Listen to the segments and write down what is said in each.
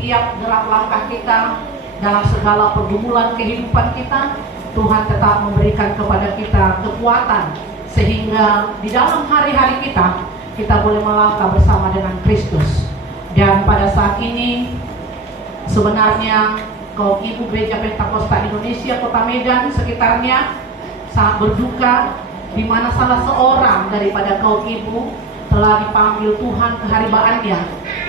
setiap gerak langkah kita, dalam segala pergumulan kehidupan kita, Tuhan tetap memberikan kepada kita kekuatan sehingga di dalam hari-hari kita boleh melangkah bersama dengan Kristus. Dan pada saat ini sebenarnya kaum ibu Gereja Pentakosta Indonesia Kota Medan sekitarnya sangat berduka, di mana salah seorang daripada kaum ibu telah dipanggil Tuhan keharibaannya,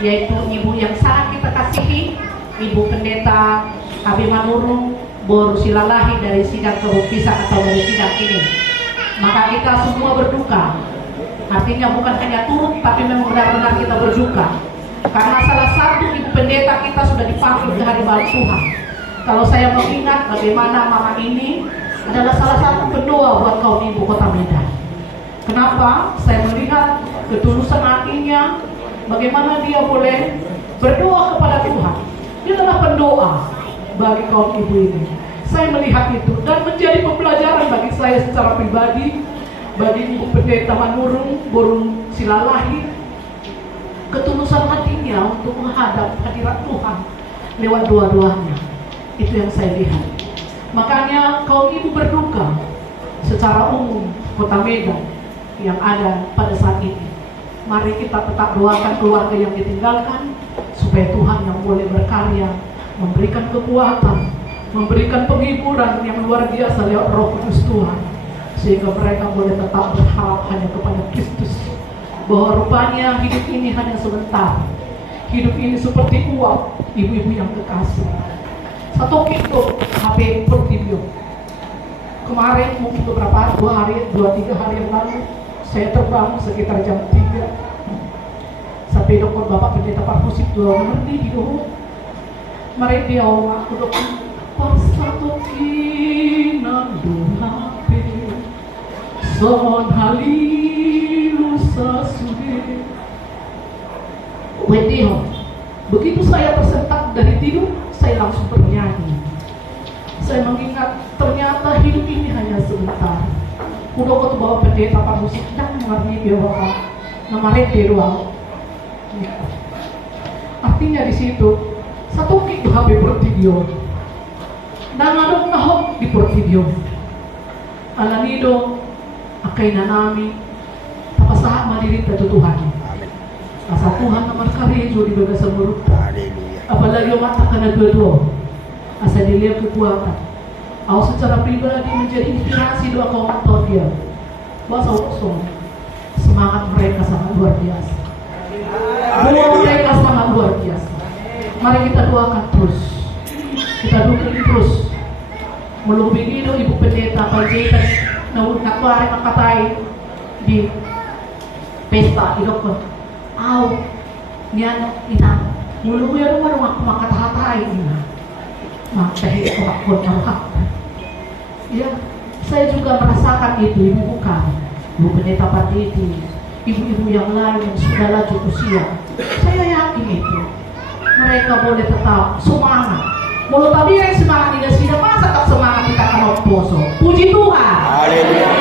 yaitu ibu yang sangat kita kasihi, Ibu Pendeta Abimanurung Boru Silalahi dari sidang kebupisan atau dari sidang ini. Maka kita semua berduka, artinya bukan hanya turut, tapi memang benar-benar kita berduka karena salah satu ibu pendeta kita sudah dipanggil kehadiran Tuhan. Kalau saya mengingat bagaimana mama ini adalah salah satu pendoa buat kaum ibu Kota Medan. Kenapa? Saya melihat ketulusan hatinya, bagaimana dia boleh berdoa kepada Tuhan. Dia adalah pendoa bagi kaum ibu ini. Saya melihat itu dan menjadi pembelajaran bagi saya secara pribadi, bagi Ibu Pendeta Manurung Boru Silalahi, ketulusan hatinya untuk menghadap hadirat Tuhan lewat doa-doanya. Itu yang saya lihat. Makanya kaum ibu berduka secara umum Kota Medan yang ada pada saat ini. Mari kita tetap doakan keluarga yang ditinggalkan supaya Tuhan yang boleh berkarya, memberikan kekuatan, memberikan penghiburan yang luar biasa lewat Roh Kudus Tuhan, sehingga mereka boleh tetap berharap hanya kepada Kristus, bahwa rupanya hidup ini hanya sebentar. Hidup ini seperti uap, ibu-ibu yang kekasih. Satu kilo HP Portibio. Kemarin mungkin beberapa 2-3 hari yang lalu saya terbang sekitar jam 3 sampai dokter Bapak Pendeta Parfusik dua mengerti di Doho. Mari dia aku dokter pas satu kinando HP son halilu sasude. Wediho. Begitu saya tersentak dari tidur, saya langsung bernyanyi. Saya mengingat ternyata hidup ini hanya sebentar. Udah kau bawa pendeta Parfusik dan mengerti dia Bapak nama rete doang. Artinya di situ satu kit HP Portibio dan ngadong nahok di Portibio alanido akai nanami tapasaha madirita tu Tuhan asa Tuhan namar karejo di baga semurut. Apalagi mata kana dua-dua asa dilihat kekuatan. Aku secara pribadi menjadi inspirasi doa kaum atau dia bahasa kosong. Semangat mereka sangat luar biasa. Doa mereka sangat luar biasa. Mari kita doakan terus, kita dukung terus. Mulu begini Ibu Pendeta Panjaitan nakwari makatai di pesta idokon. Au nian ina mulu ya rumah aku makatahatai ina. Maktahi aku makon. Ya, saya juga merasakan itu, ibu bukan Ibu Pendeta Panditi, ibu-ibu yang lain yang sudah lanjut usia. Saya yakin itu mereka boleh tetap semangat. Mulut tabiran semangat tidak sida, masa tak semangat kita kalau poso. Puji Tuhan. Haleluya.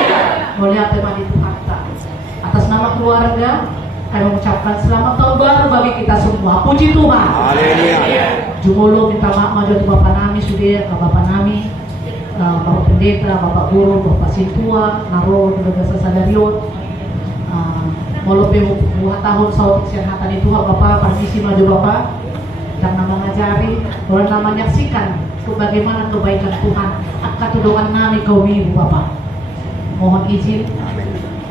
Boleh teman itu harta. Atas nama keluarga, kami mengucapkan selamat tahun baru bagi kita semua. Puji Tuhan. Haleluya. Jumolo minta maaf majul Bapak Nami sudah, Bapak Nami. Bapak Pendeta, Bapak Guru, Bapak Sintua, Naro, juga Sasadarion, Molope 2 tahun saud kesehatan itu Bapak, Partisi maju Bapak, dan nama ngajari, orang nama menyaksikan bagaimana kebaikan Tuhan, akan tudongan nami kaum ibu Bapak. Mohon izin,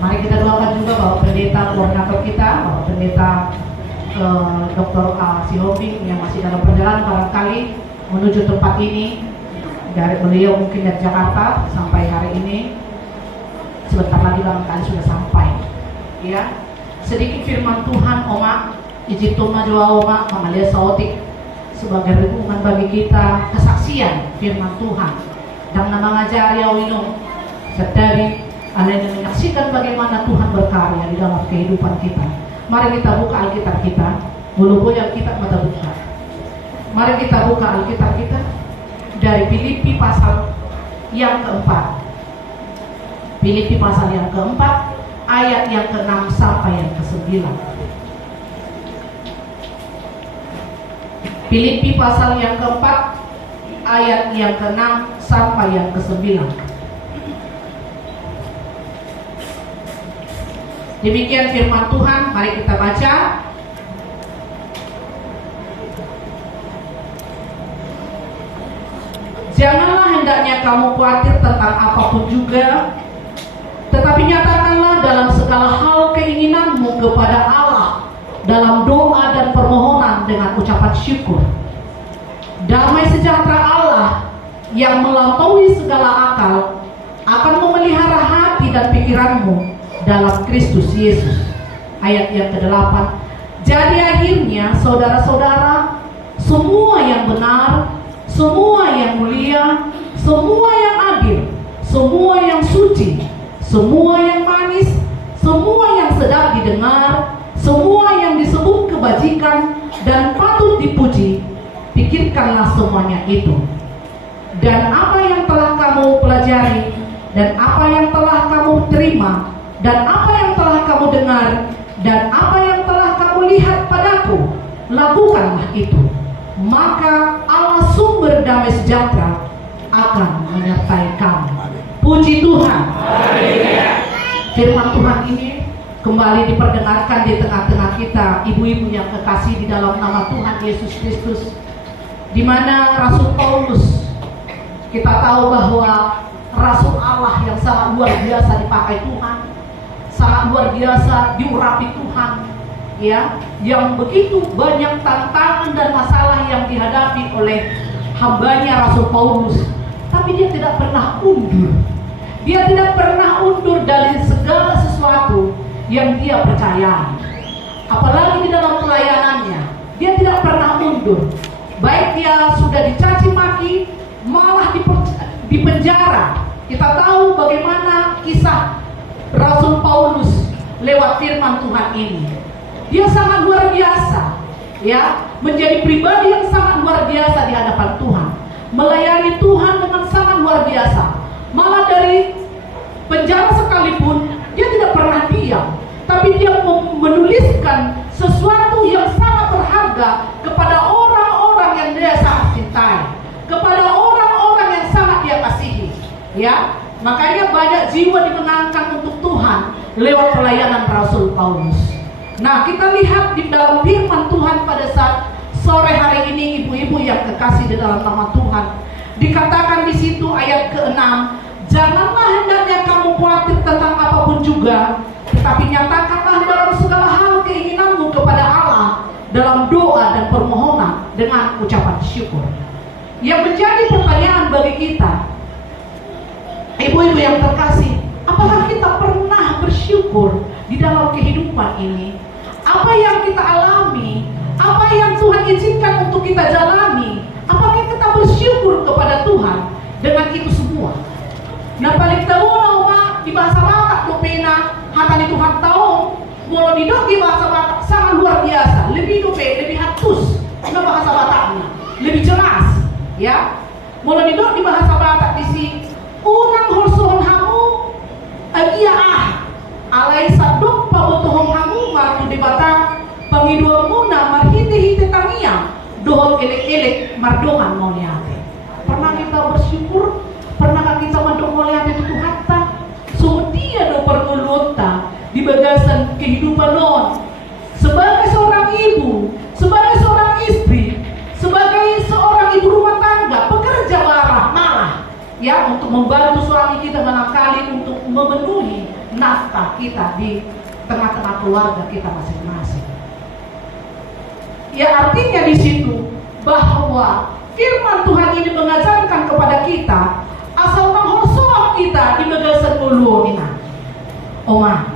mari kita doakan juga Bapak Pendeta, koordinator kita, Bapak Pendeta Dr. Sihobi yang masih dalam perjalanan barangkali menuju tempat ini. Dari beliau mungkin dari Jakarta sampai hari ini, sebentar lagi barangkali sudah sampai. Ya, sedikit firman Tuhan, Oma, izin Tuhan jua Oma, mengalir saotik sebagai renungan bagi kita, kesaksian firman Tuhan dan nama ngajari awino setari alena menyaksikan bagaimana Tuhan berkarya di dalam kehidupan kita. Mari kita buka Alkitab kita, mulu yang kita mata buka. Mari kita buka Alkitab kita dari Filipi pasal yang keempat. Filipi pasal yang keempat, ayat yang ke-6 sampai yang ke-9. Filipi pasal yang keempat, ayat yang ke-6 sampai yang ke-9. Demikian firman Tuhan, mari kita baca. Janganlah hendaknya kamu khawatir tentang apapun juga, tetapi nyatakanlah dalam segala hal keinginanmu kepada Allah dalam doa dan permohonan dengan ucapan syukur. Damai sejahtera Allah yang melampaui segala akal akan memelihara hati dan pikiranmu dalam Kristus Yesus. Ayat yang ke-8. Jadi akhirnya saudara-saudara, semua yang benar, semua yang mulia, semua yang adil, semua yang suci, semua yang manis, semua yang sedap didengar, semua yang disebut kebajikan dan patut dipuji, pikirkanlah semuanya itu. Dan apa yang telah kamu pelajari, dan apa yang telah kamu terima, dan apa yang telah kamu dengar, dan apa yang telah kamu lihat padaku, lakukanlah itu. Maka Allah sumber damai sejahtera akan menyertai kamu. Puji Tuhan. Firman Tuhan ini kembali diperdengarkan di tengah-tengah kita, ibu-ibu yang kekasih di dalam nama Tuhan Yesus Kristus, di mana Rasul Paulus, kita tahu bahwa Rasul Allah yang sangat luar biasa dipakai Tuhan, sangat luar biasa diurapi Tuhan, ya, yang begitu banyak tantangan dan masalah yang dihadapi oleh hambanya Rasul Paulus, tapi dia tidak pernah undur. Dia tidak pernah undur dari segala sesuatu yang dia percayai. Apalagi di dalam pelayanannya, dia tidak pernah mundur. Baik dia sudah dicaci maki, malah di penjara. Kita tahu bagaimana kisah Rasul Paulus lewat firman Tuhan ini. Dia sangat luar biasa, ya, menjadi pribadi yang sangat luar biasa di hadapan Tuhan, melayani Tuhan dengan sangat luar biasa. Malah dari penjara sekalipun dia tidak pernah diam, tapi dia menuliskan sesuatu yang sangat berharga kepada orang-orang yang dia sangat cintai, kepada orang-orang yang sangat dia kasihi, ya. Makanya banyak jiwa dimenangkan untuk Tuhan lewat pelayanan Rasul Paulus. Nah, kita lihat di dalam firman Tuhan pada saat sore hari ini, ibu-ibu yang kekasih di dalam nama Tuhan, dikatakan di situ ayat ke-6, janganlah hendaknya kamu khawatir tentang apapun juga, tetapi nyatakanlah dalam segala hal keinginanmu kepada Allah dalam doa dan permohonan dengan ucapan syukur. Yang menjadi pertanyaan bagi kita, ibu-ibu yang terkasih, apakah kita pernah bersyukur di dalam kehidupan ini? Apa yang kita alami, apa yang Tuhan izinkan untuk kita jalani, apakah kita bersyukur kepada Tuhan dengan itu semua? Nah, paling tahu nama di bahasa Batak dopena hatani Tuhan tahu, walau di di bahasa Batak sangat luar biasa, lebih lebih hatus, nah bahasa Bataknya lebih jelas, ya. Walau di bahasa Batak di si unang horsohon hamu agia alai sadok pabotohong hamu matu di Batak pangidua muna marhite-hite tangiang dohon elek-elek mardongan moniate. Pernah kita bersyukur? Pernahkah kita mendongol hati itu hatta? So dia do pergulunta di bagasan kehidupan non. Sebagai seorang ibu, sebagai seorang istri, sebagai seorang ibu rumah tangga, pekerja malah, ya, untuk membantu suami kita barangkali untuk memenuhi nafkah kita di tengah-tengah keluarga kita masing-masing. Ya, artinya di situ bahwa firman Tuhan ini mengajarkan kepada kita, asal mengholsoak kita di bagasan mulu ini, oma,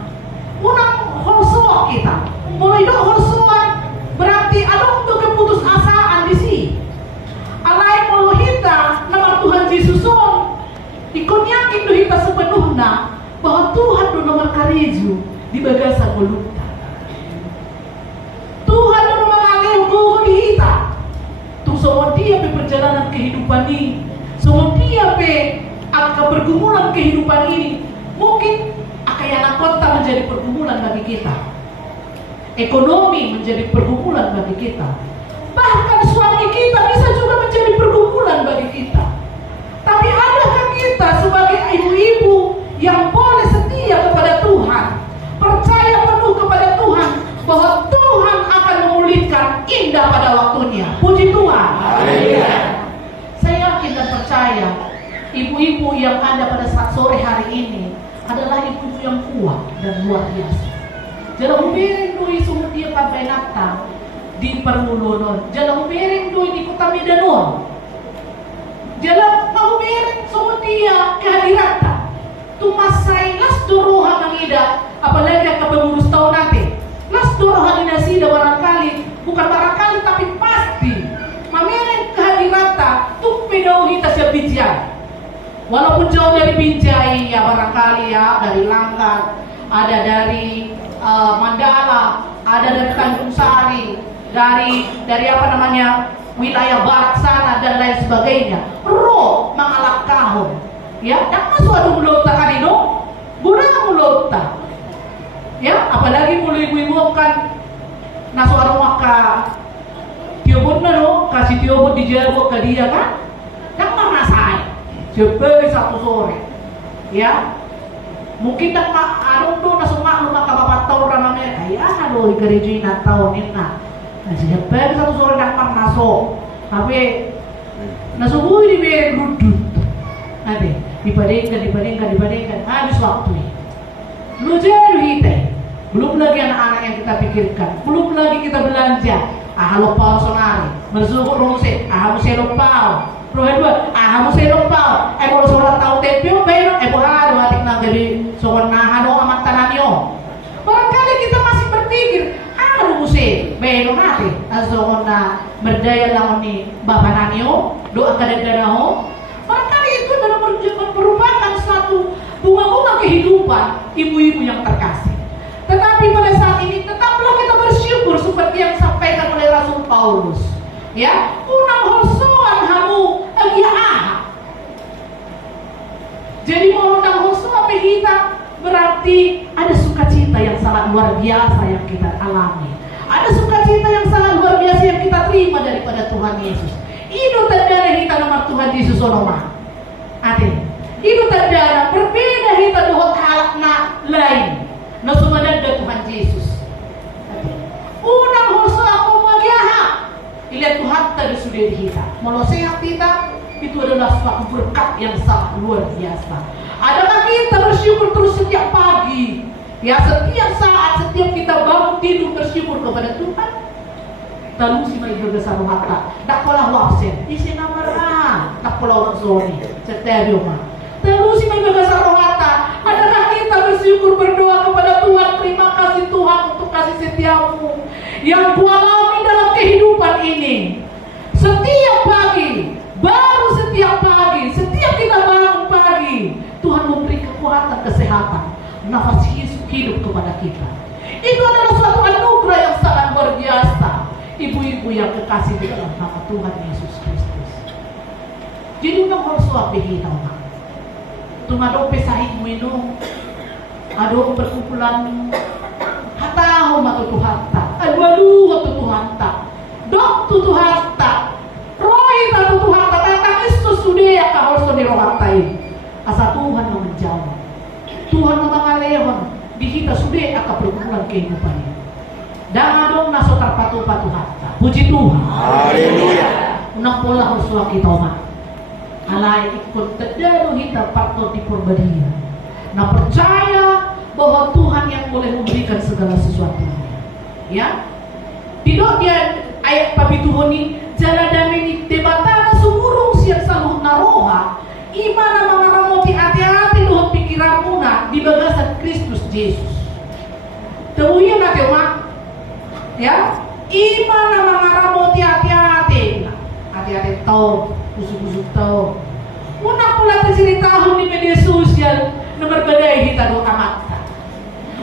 unang holsoak kita, mulai dok holsoak berarti ada untuk keputusasaan di sini. Alai mulu kita nama Tuhan Yesus ikut yakin do kita sepenuhnya bahwa Tuhan do nomor kariju di bagasan mulu. Tuhan do nomor ngagel di kita. Tuh semua dia perjalanan kehidupan ini. Semua dia akan pergumulan kehidupan ini. Mungkin anak kota menjadi pergumulan bagi kita. Ekonomi menjadi pergumulan bagi kita. Bahkan suami Tuhan. Saya yakin dan percaya ibu-ibu yang ada pada saat sore hari ini adalah ibu-ibu yang kuat dan luar biasa. Jalan umering doi sumut dia kapai nata di Permulunon. Jalan umering doi di Kota Medanon. Jalan umering sumut dia kehadirata. Tumasai las doroha mangida, apalagi akan pengurus tahun nanti. Las doroha dinasida barangkali, bukan barangkali tapi pasti. Mameren kehadirata tuk pedauhi tasyabijian. Walaupun jauh dari Binjai ya barangkali ya, dari Langkat, ada dari Mandala, ada dari Tanjung Sari, dari apa namanya wilayah barat sana dan lain sebagainya. Roh mengalak kahon, ya. Dan masuk ada mulut tak kanino, guna mulut tak, ya. Apalagi mulai ibu-ibu kan nasu ada maka tiobot nano kasih tiobot dijago ke dia kan, dan mana saya. Sebagai satu sore, ya mungkin tak mak arung tu nasu mak lu maka bapak tahu ramai mereka ya aduh gereja nak tahu ni nak sebagai satu sore tak mak nasu tapi nasu bui di beri rudut nanti dibandingkan habis waktu ini lu jadi hitai belum lagi anak-anak yang kita pikirkan belum lagi kita belanja lupa sonari bersyukur rongse mesti lupa Roh dua, mesti lupa. Kalau solat tahu tempio, baik. Haru atik nang jadi soal nahan amat tananyo. Barangkali kita masih berpikir, haru mesti baik nanti. Soal na berdaya lawan ni bapak nanyo, doa kadang-kadang. Barangkali itu dalam merupakan suatu bunga-bunga kehidupan ibu-ibu yang terkasih. Tetapi pada saat ini tetaplah kita bersyukur seperti yang disampaikan oleh Rasul Paulus. Ya, unang horsoan hamu agia. Jadi mau unang horsoan kita berarti ada sukacita yang sangat luar biasa yang kita alami. Ada sukacita yang sangat luar biasa yang kita terima daripada Tuhan Yesus. Itu tanda kita nama Tuhan Yesus Oloma. Ate, itu tanda berbeda kita dengan alatna lain. Nasumadan Tuhan Yesus. Unang horsoan aku agia. Lihat Tuhan tadi sudah kita. Mau sehat kita itu adalah suatu berkat yang sangat luar biasa. Adakah kita bersyukur terus setiap pagi? Ya setiap saat, setiap kita bangun tidur bersyukur kepada Tuhan. Lalu si mereka bersaru hatta. Tak pola wabsen. Isi nama tak pola wabsoni. Setiap rumah. Lalu si mereka bersaru hatta. Adakah kita bersyukur berdoa kepada Tuhan? Terima kasih Tuhan untuk kasih setiamu yang kualami dalam kehidupan ini. Setiap pagi, baru setiap pagi, setiap kita bangun pagi, Tuhan memberi kekuatan, kesehatan, nafas hidup kepada kita. Itu adalah suatu anugerah yang sangat luar biasa. Ibu-ibu yang kekasih di dalam nama Tuhan Yesus Kristus. Jadi unang harus suapi kita, mak. Tumadong pesahin mo ino. Adong perkumpulan hataho matutuhanta. Alwalu matutuhanta. Dok tutuhanta. Roy matutuhanta. Tentang Kristus sudah ka harus nirohantai. Asa Tuhan menjawab. Tuhan mengalehon di kita sudah akan perkumpulan kehidupan ini. Dan adong naso terpatu-patu hanta. Puji Tuhan. Haleluya. Unang pola harus kita, mak. Alai ikut terdaru kita patut diperbadia. Nah percaya bahwa Tuhan yang boleh memberikan segala sesuatunya. Ya, tidak dia ayat pabituhon ni jala damini debatana sumurung siap saluh naroha. Imana mangaramoti hati-hati luhut pikiranmu na di bagasan Kristus Yesus. Temuin nanti mak. Ya, imana mangaramoti hati-hati. Hati-hati tahu. Busuk-busuk tahu. Una pula terceritakan di media sosial nomor badai kita do amata.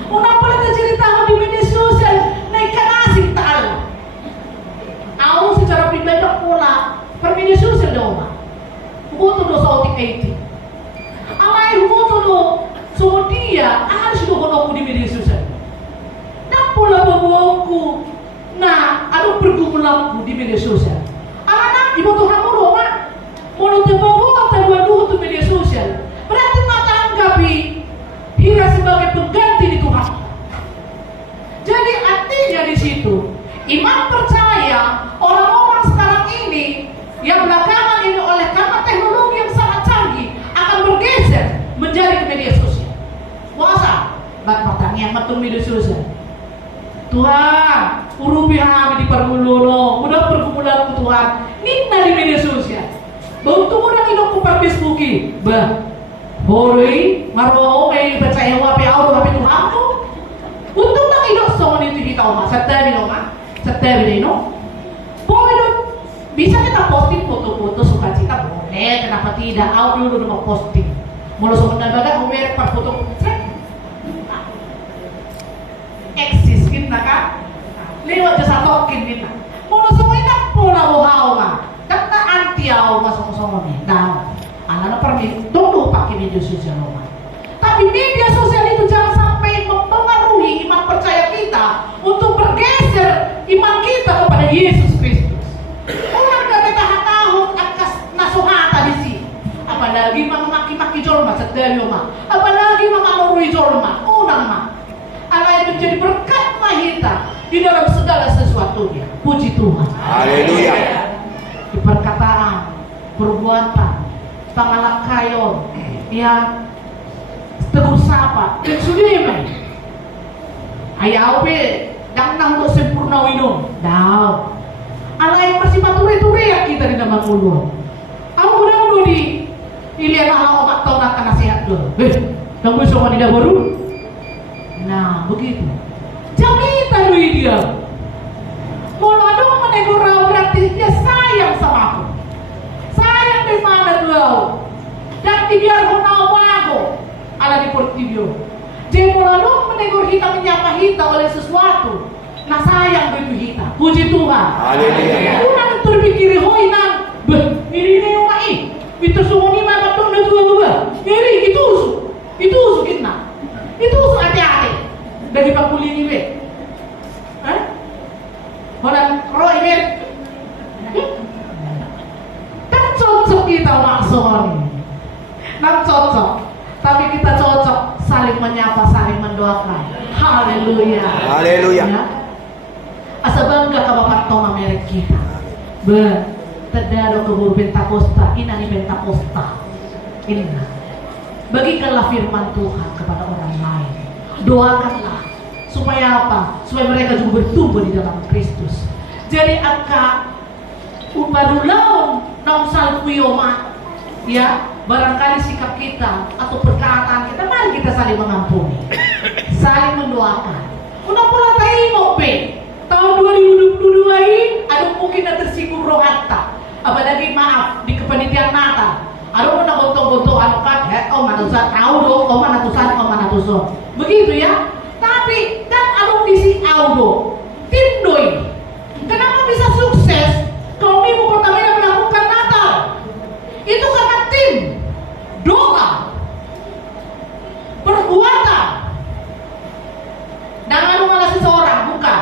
Una pula terceritakan di media sosial naik kanasik taal. Aku secara pribadi pula per media sosial do ma. Hukum do sautik 80. Alai hukum do so dia harus do kono di media sosial. Nak pula babuku. Nah, ada pergumulanku di media sosial. Anak ibu Tuhan mulu mak. Mulut terbawa terwaduh untuk media sosial. Berarti mata anggapi dia sebagai pengganti di Tuhan. Jadi artinya di situ, iman percaya orang-orang sekarang ini naik matung media sosial. Tuhan, urupi kami di pergumulan, mudah pergumulan Tuhan. Ninna di media sosial. Bau tuh orang hidup kumpar Facebooki, bah, hori, marwao, percaya wapi auto wapi Tuhan tu. Untung nang hidup sama itu kita oma, setabi no. Bau hidup bisa kita posting foto-foto sukacita boleh, kenapa tidak? Audio dulu mau posting. Mulu sama baga umer par foto eksis kita kan lewat jasa tokin kita mulu sama ini pola wahau mah kata anti au mas sama nih dah anak pergi tunggu pakai media sosial mah tapi media sosial itu jangan sampai mempengaruhi iman percaya kita untuk bergeser iman kita kepada Yesus Kristus. Orang dari tahun akas nasuhata di sini apalagi maki-maki jorma sedaya mah apalagi mengamurui jorma unang mah Allah yang menjadi berkat mahita di dalam segala sesuatunya. Puji Tuhan. Haleluya. Di perkataan, perbuatan, pangalakayon, ya tegur sapa, dan sudah ayaw be, dang nang do sempurna winong. Daw. Allah yang masih maturi-turi ya kita di dalam ulu. Aku udah do di ilian Allah otak tau nak nasihat do. Nang bisa manida baru. Nah, begitu. Jamita dulu dia. Kalau ada menegur berarti dia sayang sama aku. Sayang di mana dulu. Dan biar honau aku. Ala di portibio. Jadi kalau ada menegur kita menyapa kita oleh sesuatu. Nah sayang begitu kita. Puji Tuhan. Haleluya. Udah terpikir hoi nang. Ini yang mai. Itu semua ni mana tuh nak dua. Ini itu kita. Itu hati-hati dari pakuli ini be. Orang roh ini kan cocok kita maksudnya. Nah cocok, tapi kita cocok saling menyapa, saling mendoakan. Haleluya. Haleluya. Ya. Asa bangga ka Bapak Toma merek kita. Tedado keburu Pentakosta, inani Pentakosta. Inna. Bagikanlah firman Tuhan kepada orang lain. Doakanlah supaya apa? Supaya mereka juga bertumbuh di dalam Kristus. Jadi angka umadulau nong salkuyoma, ya barangkali sikap kita atau perkataan kita, mari kita saling mengampuni, saling mendoakan. Udah pula tayo pe tahun 2022 ini ada mungkin ada tersinggung roh hatta, apalagi maaf di kepanitiaan Natal. Aduh mana gontok-gontok anu kan, manusia tahu dong, manatusan. Begitu ya. Tapi kan aduh disi audo, tim doi. Kenapa bisa sukses? Kalau minggu pertama melakukan Natal, itu karena tim, doa, perbuatan. Dan anu malah seseorang, bukan.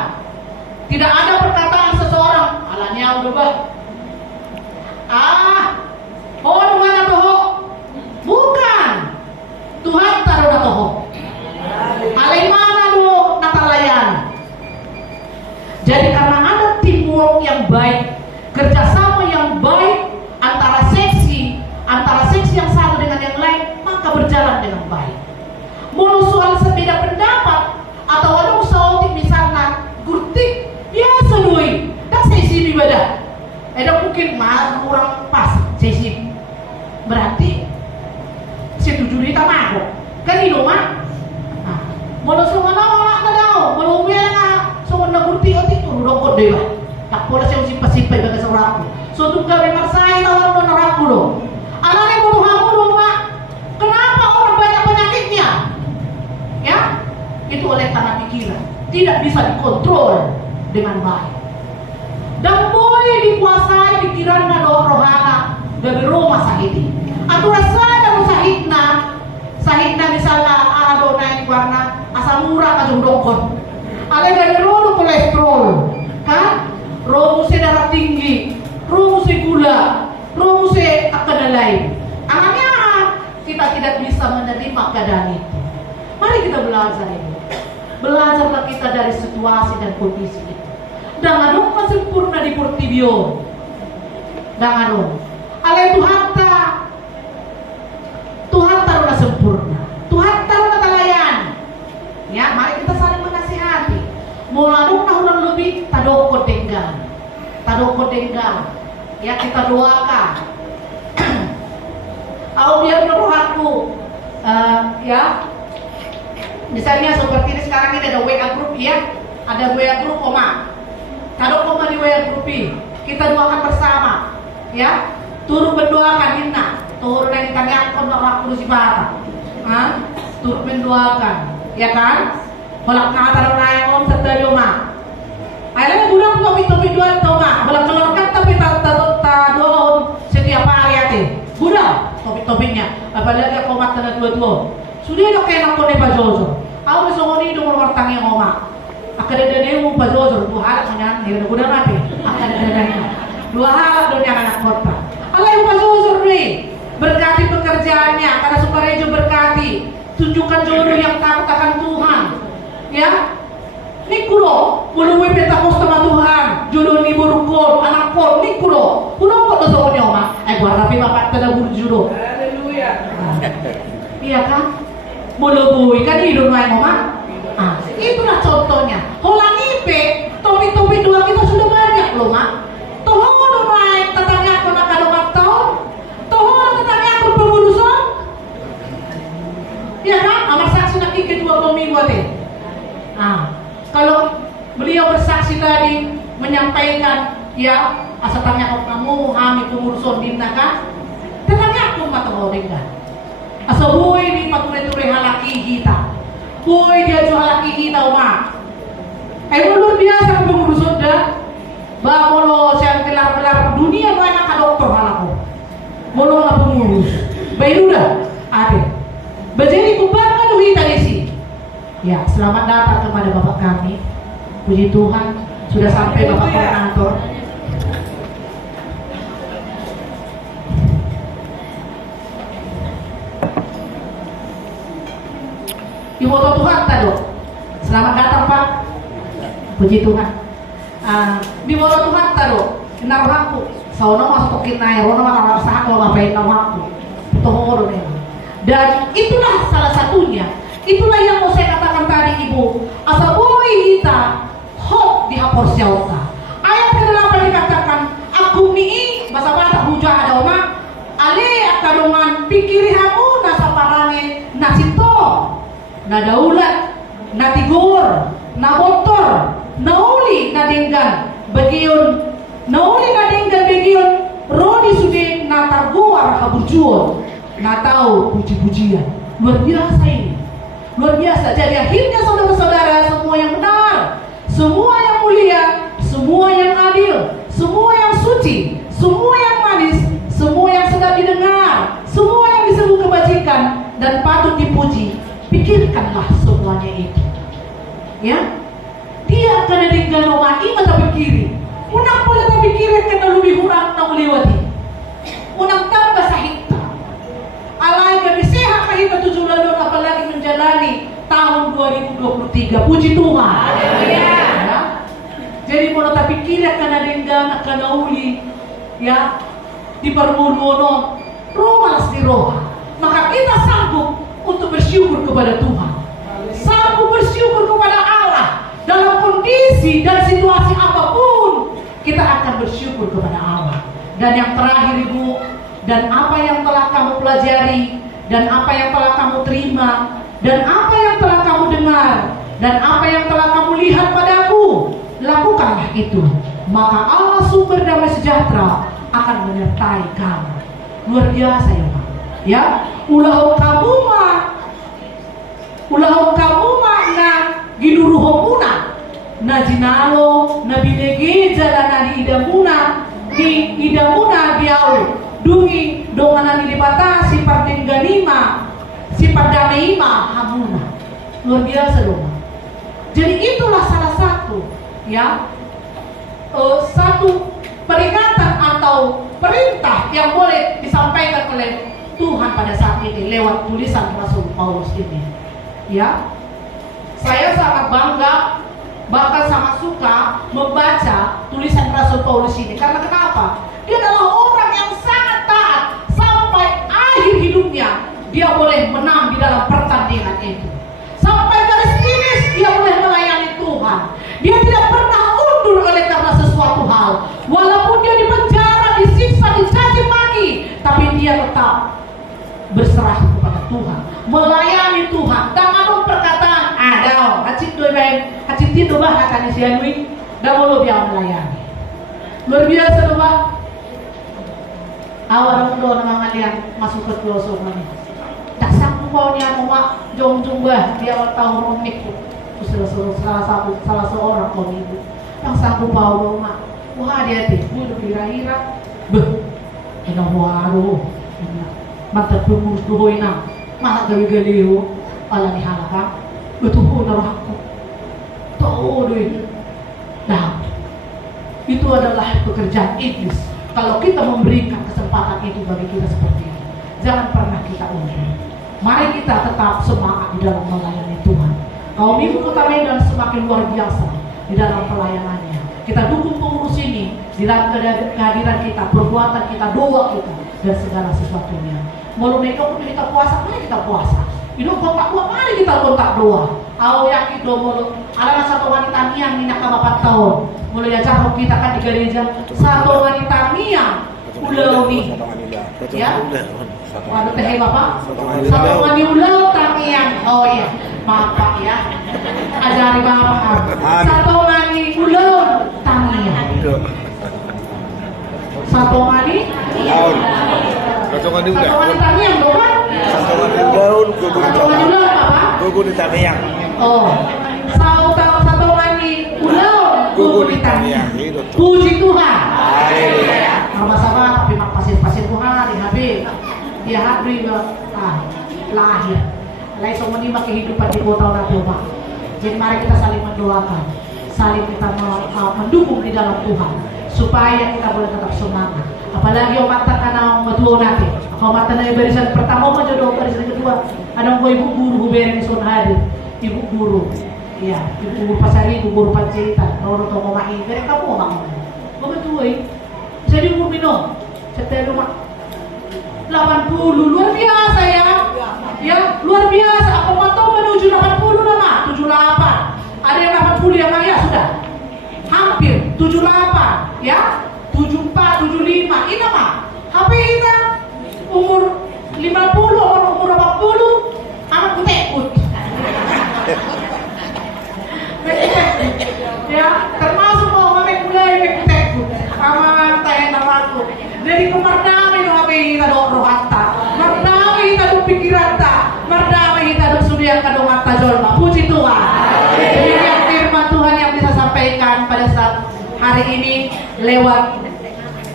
Tidak ada perkataan seseorang, alanya udah bah. Oh mana toho? Bukan. Tuhan taruh na toho. Alay mana do natalayan. Jadi karena ada teamwork yang baik, kerjasama yang baik antara seksi yang satu dengan yang lain, maka berjalan dengan baik. Mau soal sebeda pendapat atau ada usaha misalnya gurtik biasa doi. Dan sesi ibadah. Ada mungkin mah kurang pas sesi. Berarti setuju kita mah kan itu mah mau semua nama nak tahu mau punya semua nak kurti otik tu rokok dewa tak boleh saya simpan bagi seorang so tu kau memang saya orang orang dulu anaknya butuh aku dulu mak kenapa orang banyak penyakitnya ya itu oleh tanah pikiran tidak bisa dikontrol dengan baik dan boleh dikuasai pikirannya rohana dari rumah sahidi. Atau rasa sahidna misalnya ada naik warna asam murah kajung dongkon. Ale dari rodo kolesterol, kan? Rodo darah tinggi, rodo gula, rodo akan lain. Anaknya kita tidak bisa menerima keadaan itu. Mari kita belajar ini. Belajarlah kita dari situasi dan kondisi itu. Dan adong sempurna di portibio. Dan adong. Ale Tuhan taruhlah sempurna. Tuhan taruhlah telayan. Ya, mari kita Mulanung orang lebih tadoko denggan. Ya kita doakan. Au biar rohaku ya. Misalnya seperti ini sekarang ini ada WA group ya. Ada WA group Oma. Tadoko di WA group kita doakan bersama. Ya. Turun berdoakan Inna. Turun yang tanya kon waktu si bata. Turun mendoakan. Ya kan? Holak kata orang om serta Yoma. Akhirnya budak topi dua toma. Holak melorkan tapi tak dua setiap hari ate. Budak topinya. Apalagi aku mata na dua. Sudah ada kena kone pajojo. Aku besok ini dong wartang yang oma. Akada dene mu pajojo 2 hal menyan. Ya udah mati. Akada dene 2 hal dunia anak kota. Allah yang pajojo nih. Berkati pekerjaannya karena Sukarejo berkati. Tunjukkan jodoh yang takut akan Tuhan. Ya. Nikuro, mulai peta kos sama Tuhan. Jodoh ni burukon, anak kon, nikuro. Pulang kok dosa punya oma. Gua rapi bapak tada buru jodoh. Haleluya. Iya kan? Mulai kan hidup main oma. Itulah contohnya. Holang ipe, topi-topi dua kita sudah banyak loh mak. Toho main tetangga kon akan tahun. Toho tetangga kon pengurusan. Iya kan? Amar saksi nak kedua peminggu teh. Kalau beliau bersaksi tadi menyampaikan ya asal tanya kamu kami pengurusan dinna kan? Tetangga aku mata dengan. Asal boy di pature-ture halaki kita. Boy dia jual halaki kita oma. Luar biasa pengurusan dah. Bamolo siang kelar-kelar dunia banyak ka dokter halaku. Molo na pengurus. Bayu dah ada. Bajari kubangkan kita desi. Ya, selamat datang kepada Bapak kami. Puji Tuhan, sudah sampai Bapak Koordinator. Ibu Tuhan tadi. Selamat datang Pak. Puji Tuhan. Ibu Tuhan tadi. Naruhaku. Sauna masuk kinai, rono mana rasa kalau ngapain naruhaku. Tohoro nih. Dan itulah salah satunya. Itulah yang mau saya katakan tadi Ibu. Asa boy kita hot di hapor siauta. Ayat ke-8 dikatakan, aku ni bahasa bahasa hujah ada oma. Ale akadongan pikiri hamu nasa parane nasito. Na daulat, na tigor, na motor, na uli na denggan. Bagiyon, na uli na denggan bagiyon. Rodi sudah na targuar haburjuon. Na tahu puji-pujian. Luar biasa ini. Luar biasa. Jadi akhirnya saudara-saudara, semua yang benar, semua yang mulia, semua yang adil, semua yang suci, semua yang manis, semua yang sedap didengar, semua yang disebut kebajikan dan patut dipuji, pikirkanlah semuanya itu. Ya, dia akan ada tinggal nomai mata pikiri. Unang pula tak pikirin kena lebih kurang nak lewati. Unang tambah sahita. Alai kami sehat kahit 7 bulan apalagi menjalani tahun 2023. Puji Tuhan. Ya. Jadi mau tak pikir akan ada yang akan uli ya di permohonan romalas di roha. Maka kita sanggup untuk bersyukur kepada Tuhan. Sanggup bersyukur kepada Allah dalam kondisi dan situasi apapun. Kita akan bersyukur kepada Allah. Dan yang terakhir Ibu, dan apa yang telah kamu pelajari, dan apa yang telah kamu terima, dan apa yang telah kamu dengar, dan apa yang telah kamu lihat padaku, lakukanlah itu. Maka Allah sumber damai sejahtera akan menyertai kamu. Luar biasa ya Pak. Ya, ulah kamu na ginuruhomuna na jinalo na binegeja na di idamuna biau dungi donganan di batasi partengganima si pardameima hamuna. Luar biasa dong. Jadi itulah salah satu ya satu peringatan atau perintah yang boleh disampaikan oleh Tuhan pada saat ini lewat tulisan Rasul Paulus ini. Ya, saya sangat bangga, bahkan sangat suka membaca tulisan Rasul Paulus ini. Karena kenapa? Dia adalah orang yang sangat taat sampai akhir hidupnya. Dia boleh menang di dalam pertandingan itu. Sampai garis finish dia boleh melayani Tuhan. Dia Tuhan, melayani Tuhan. Dan ada perkataan ada, hacit dua baik, hacit itu bah kata si Anui, dah boleh dia melayani. Luar biasa tu bah. Awal muda nama kalian masuk ke pelosok ni. Tak sanggup kau ni mak jong bah dia tahu romik tu. Salah seorang kau ni. Tak sanggup kau mak. Wah dia tu, kira-kira, ina waru, mata pemus doina, masa gawi-gawi ala ni halaka, betul aku, tahu doi, nah, itu adalah pekerjaan iblis. Kalau kita memberikan kesempatan itu bagi kita seperti ini, jangan pernah kita undur. Mari kita tetap semangat di dalam melayani Tuhan. Kaum Ibu Kota Medan semakin luar biasa di dalam pelayanannya. Kita dukung pengurus ini di dalam kehadiran kita, perbuatan kita, doa kita, dan segala sesuatunya. Mau mereka kita puasa, mari kita puasa. Ini kontak doa, mari kita kontak doa. Aku yakin doa ada satu wanita yang minyak 4 tahun. Mulai ajar kita kan di gereja. Satu wanita yang ulau ni, ya. Ada teh bapak. Satu wanita ulau tamiang. Oh iya, maaf Pak ya. Ajari bapak. Satu wanita ulau tamiang. Satu wanita. Satu wanita tamiang bukan? Satu wanita daun gugu di tamiang. Oh, satu wanita ulau gugu di tamiang. Puji Tuhan. Sama-sama tapi mak pasir-pasir Tuhan habis. Dia hadri lahir. Lain semua ini kehidupan di kota Nabi. Jadi mari kita saling mendoakan, saling kita mendukung di dalam Tuhan supaya kita boleh tetap semangat. Apalagi mata karena medua nanti. Kalau mata dari barisan pertama menjodoh barisan kedua. Ada ibu guru bereng sun hadir. Ibu guru. Iya, ibu guru pasari, ibu guru panceritan. Kalau toko main, bereng kamu mau. Betul. Jadi umur minum. Setelah rumah 80 luar biasa ya. Ya, luar biasa. Apa motor menuju 80 nama? 78. Ada yang 80 yang ya sudah. Hampir 78 ya. 74, 75. Ini nama. HP kita umur 50, umur 80 anak kutekut. Ya, termasuk mau mamek mulai kutekut. Aman teh namaku. Jadi kemardami no HP kita do rohanta. Mardami kita do pikiran ta. Mardami kita do sudia ka do mata jolma. Puji Tuhan. Demikian firman Tuhan yang bisa sampaikan pada saat hari ini lewat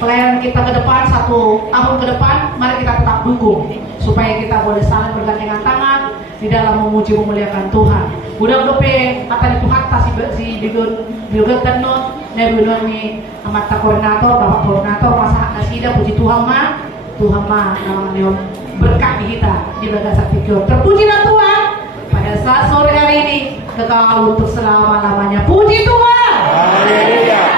pelayanan kita ke depan, 1 tahun ke depan. Mari kita tetap dukung supaya kita boleh saling bergandengan tangan di dalam memuji memuliakan Tuhan. Udah dope kata di Tuhan si bigon tenot nebuloni amat koordinator, bapak koordinator masa kasida puji Tuhan mah namanya berkah di kita di Bagasak Tikur. Terpujilah Tuhan pada saat sore hari ini kekal untuk selama-lamanya. Puji Tuhan. Haleluya.